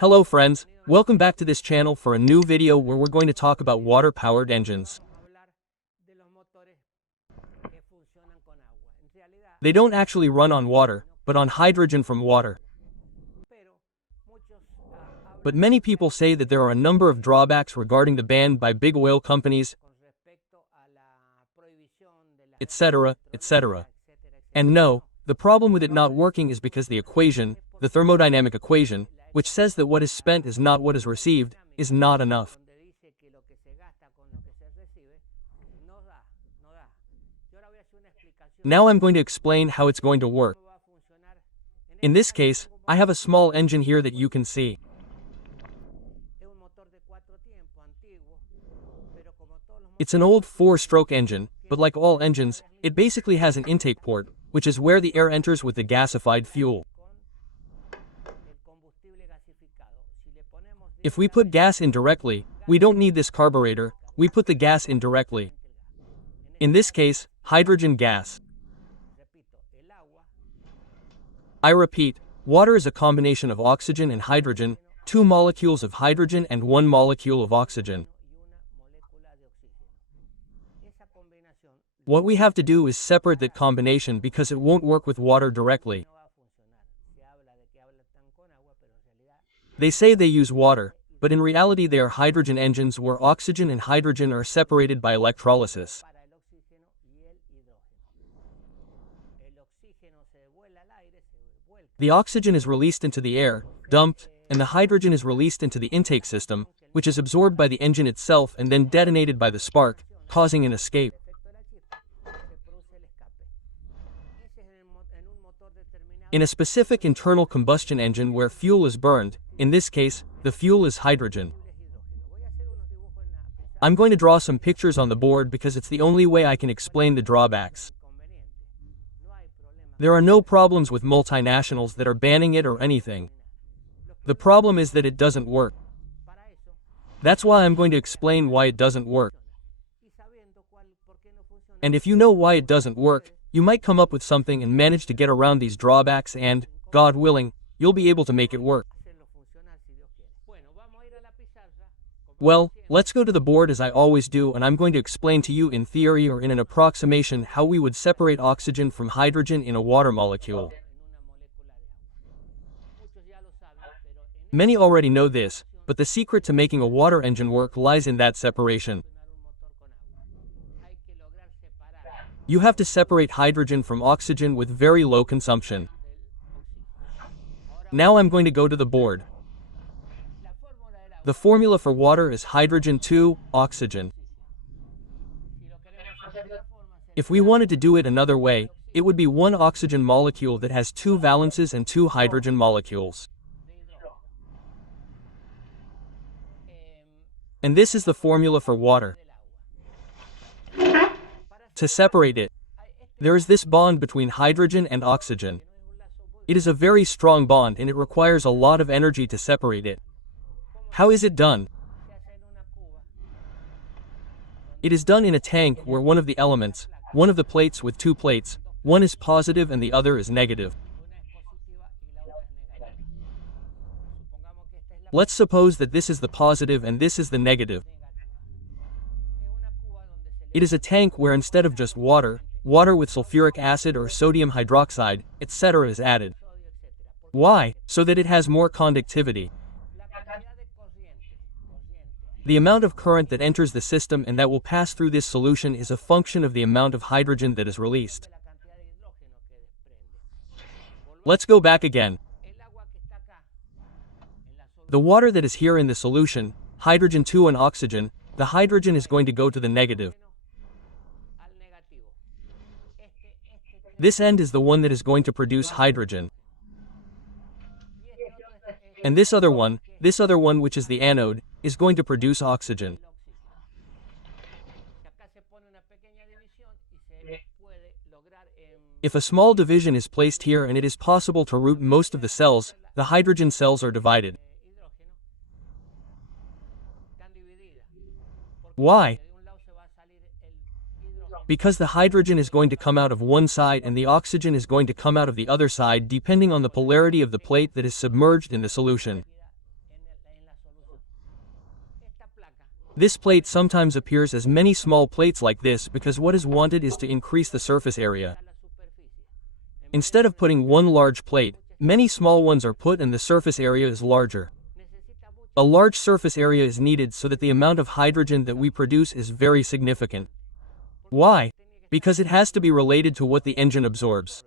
Hello friends, welcome back to this channel for a new video where we're going to talk about water-powered engines. They don't actually run on water, but on hydrogen from water. But many people say that there are a number of drawbacks regarding the ban by big oil companies, etc., etc. And no, the problem with it not working is because the equation, the thermodynamic equation, which says that what is spent is not what is received, is not enough. Now I'm going to explain how it's going to work. In this case, I have a small engine here that you can see. It's an old 4-stroke engine, but like all engines, it basically has an intake port, which is where the air enters with the gasified fuel. If we put gas in directly, we don't need this carburetor, we put the gas in directly. In this case, hydrogen gas. I repeat, water is a combination of oxygen and hydrogen, 2 molecules of hydrogen and 1 molecule of oxygen. What we have to do is separate that combination because it won't work with water directly. They say they use water, but in reality they are hydrogen engines where oxygen and hydrogen are separated by electrolysis. The oxygen is released into the air, dumped, and the hydrogen is released into the intake system, which is absorbed by the engine itself and then detonated by the spark, causing an escape. In a specific internal combustion engine where fuel is burned, in this case, the fuel is hydrogen. I'm going to draw some pictures on the board because it's the only way I can explain the drawbacks. There are no problems with multinationals that are banning it or anything. The problem is that it doesn't work. That's why I'm going to explain why it doesn't work. And if you know why it doesn't work, you might come up with something and manage to get around these drawbacks and, God willing, you'll be able to make it work. Well, let's go to the board as I always do, and I'm going to explain to you in theory or in an approximation how we would separate oxygen from hydrogen in a water molecule. Many already know this, but the secret to making a water engine work lies in that separation. You have to separate hydrogen from oxygen with very low consumption. Now I'm going to go to the board. The formula for water is hydrogen 2, oxygen. If we wanted to do it another way, it would be 1 oxygen molecule that has 2 valences and 2 hydrogen molecules. And this is the formula for water. To separate it, there is this bond between hydrogen and oxygen. It is a very strong bond and it requires a lot of energy to separate it. How is it done? It is done in a tank where one of the elements, one of the plates with 2 plates, one is positive and the other is negative. Let's suppose that this is the positive and this is the negative. It is a tank where instead of just water with sulfuric acid or sodium hydroxide, etc. is added. Why? So that it has more conductivity. The amount of current that enters the system and that will pass through this solution is a function of the amount of hydrogen that is released. Let's go back again. The water that is here in the solution, hydrogen 2 and oxygen, the hydrogen is going to go to the negative. This end is the one that is going to produce hydrogen. And this other one which is the anode, is going to produce oxygen. If a small division is placed here and it is possible to route most of the cells, the hydrogen cells are divided. Why? Because the hydrogen is going to come out of one side and the oxygen is going to come out of the other side depending on the polarity of the plate that is submerged in the solution. This plate sometimes appears as many small plates like this because what is wanted is to increase the surface area. Instead of putting one large plate, many small ones are put and the surface area is larger. A large surface area is needed so that the amount of hydrogen that we produce is very significant. Why? Because it has to be related to what the engine absorbs.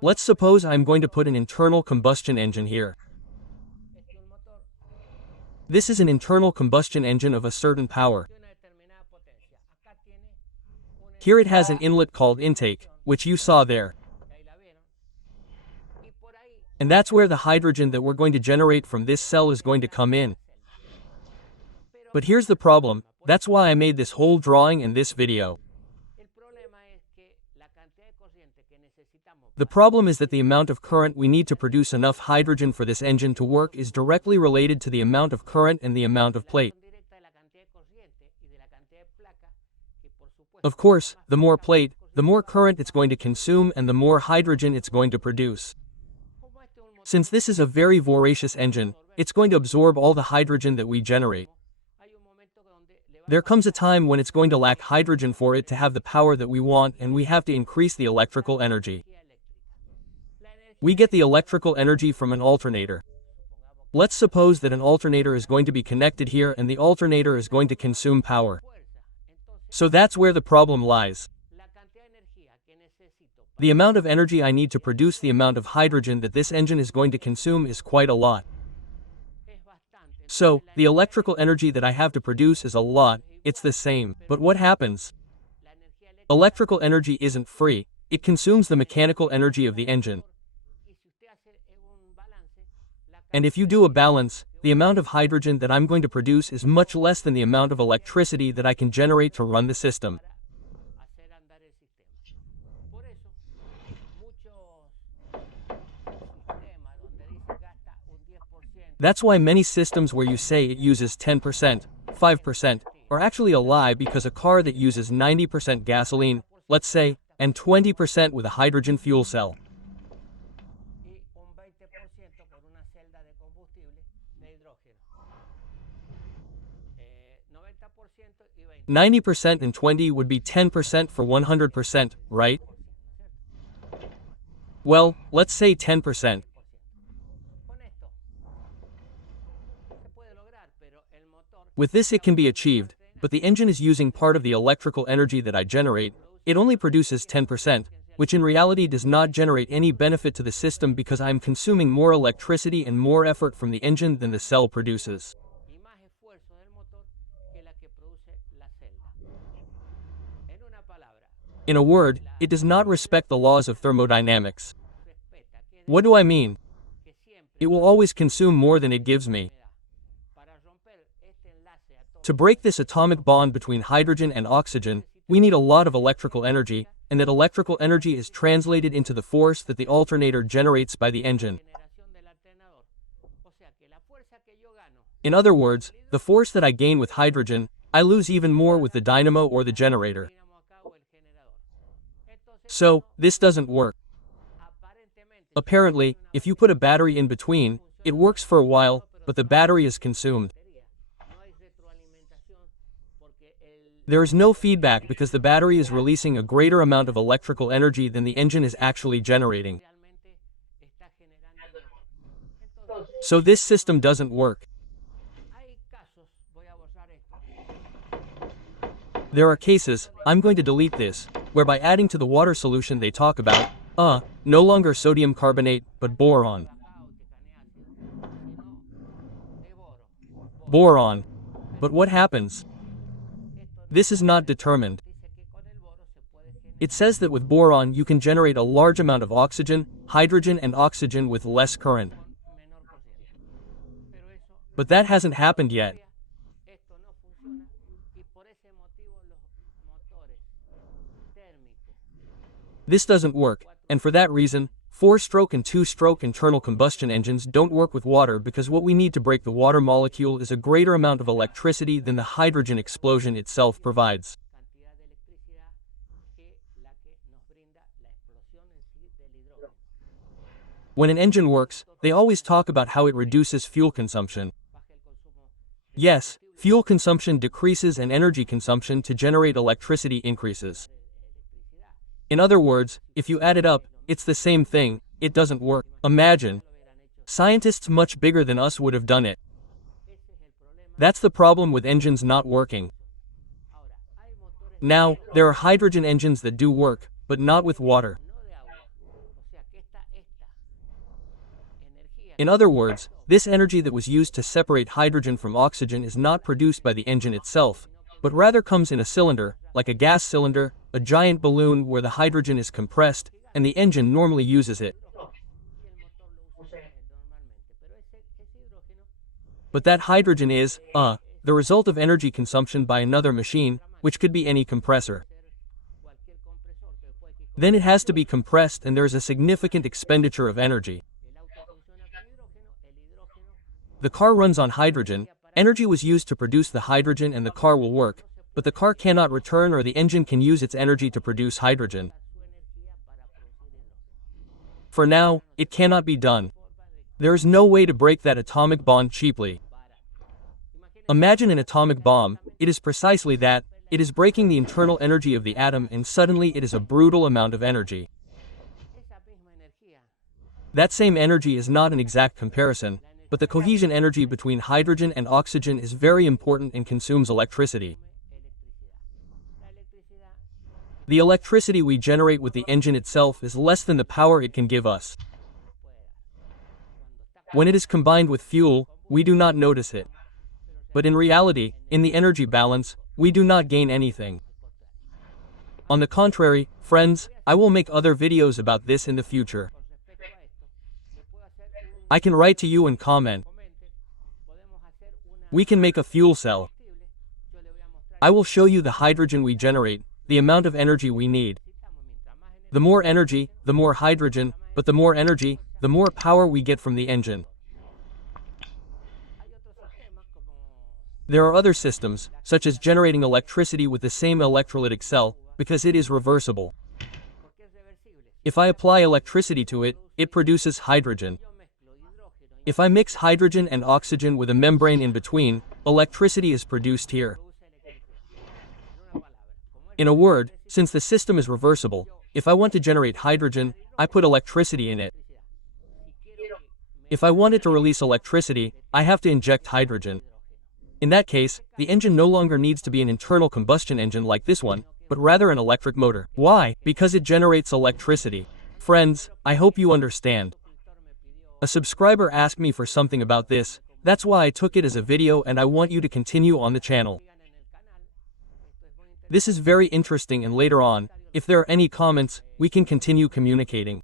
Let's suppose I'm going to put an internal combustion engine here. This is an internal combustion engine of a certain power. Here it has an inlet called intake, which you saw there. And that's where the hydrogen that we're going to generate from this cell is going to come in. But here's the problem, that's why I made this whole drawing and this video. The problem is that the amount of current we need to produce enough hydrogen for this engine to work is directly related to the amount of current and the amount of plate. Of course, the more plate, the more current it's going to consume and the more hydrogen it's going to produce. Since this is a very voracious engine, it's going to absorb all the hydrogen that we generate. There comes a time when it's going to lack hydrogen for it to have the power that we want, and we have to increase the electrical energy. We get the electrical energy from an alternator. Let's suppose that an alternator is going to be connected here and the alternator is going to consume power. So that's where the problem lies. The amount of energy I need to produce the amount of hydrogen that this engine is going to consume is quite a lot. So, the electrical energy that I have to produce is a lot, it's the same. But what happens? Electrical energy isn't free, it consumes the mechanical energy of the engine. And if you do a balance, the amount of hydrogen that I'm going to produce is much less than the amount of electricity that I can generate to run the system. That's why many systems where you say it uses 10%, 5%, are actually a lie, because a car that uses 90% gasoline, let's say, and 20% with a hydrogen fuel cell. 90% and 20 would be 10% for 100%, right? Well, let's say 10%. With this it can be achieved, but the engine is using part of the electrical energy that I generate. It only produces 10%, which in reality does not generate any benefit to the system because I am consuming more electricity and more effort from the engine than the cell produces. In a word, it does not respect the laws of thermodynamics. What do I mean? It will always consume more than it gives me. To break this atomic bond between hydrogen and oxygen, we need a lot of electrical energy, and that electrical energy is translated into the force that the alternator generates by the engine. In other words, the force that I gain with hydrogen, I lose even more with the dynamo or the generator. So, this doesn't work. Apparently, if you put a battery in between, it works for a while, but the battery is consumed. There is no feedback because the battery is releasing a greater amount of electrical energy than the engine is actually generating. So this system doesn't work. There are cases, I'm going to delete this, where by adding to the water solution they talk about, no longer sodium carbonate, but boron. Boron. But what happens? This is not determined. It says that with boron you can generate a large amount of oxygen, hydrogen and oxygen with less current. But that hasn't happened yet. This doesn't work, and for that reason, 4-stroke and 2-stroke internal combustion engines don't work with water because what we need to break the water molecule is a greater amount of electricity than the hydrogen explosion itself provides. When an engine works, they always talk about how it reduces fuel consumption. Yes, Fuel consumption decreases and energy consumption to generate electricity increases. In other words, if you add it up, it's the same thing, it doesn't work. Imagine. Scientists much bigger than us would have done it. That's the problem with engines not working. Now, there are hydrogen engines that do work, but not with water. In other words, this energy that was used to separate hydrogen from oxygen is not produced by the engine itself, but rather comes in a cylinder, like a gas cylinder, a giant balloon where the hydrogen is compressed, and the engine normally uses it. But that hydrogen is, the result of energy consumption by another machine, which could be any compressor. Then it has to be compressed and there is a significant expenditure of energy. The car runs on hydrogen, energy was used to produce the hydrogen and the car will work, but the car cannot return or the engine can use its energy to produce hydrogen. For now, it cannot be done. There is no way to break that atomic bond cheaply. Imagine an atomic bomb, it is precisely that, it is breaking the internal energy of the atom and suddenly it is a brutal amount of energy. That same energy is not an exact comparison, but the cohesion energy between hydrogen and oxygen is very important and consumes electricity. The electricity we generate with the engine itself is less than the power it can give us. When it is combined with fuel, we do not notice it. But in reality, in the energy balance, we do not gain anything. On the contrary, friends, I will make other videos about this in the future. I can write to you and comment. We can make a fuel cell. I will show you the hydrogen we generate, the amount of energy we need. The more energy, the more hydrogen, but the more energy, the more power we get from the engine. There are other systems, such as generating electricity with the same electrolytic cell, because it is reversible. If I apply electricity to it, it produces hydrogen. If I mix hydrogen and oxygen with a membrane in between, electricity is produced here. In a word, since the system is reversible, if I want to generate hydrogen, I put electricity in it. If I want it to release electricity, I have to inject hydrogen. In that case, the engine no longer needs to be an internal combustion engine like this one, but rather an electric motor. Why? Because it generates electricity. Friends, I hope you understand. A subscriber asked me for something about this, that's why I took it as a video and I want you to continue on the channel. This is very interesting and later on, if there are any comments, we can continue communicating.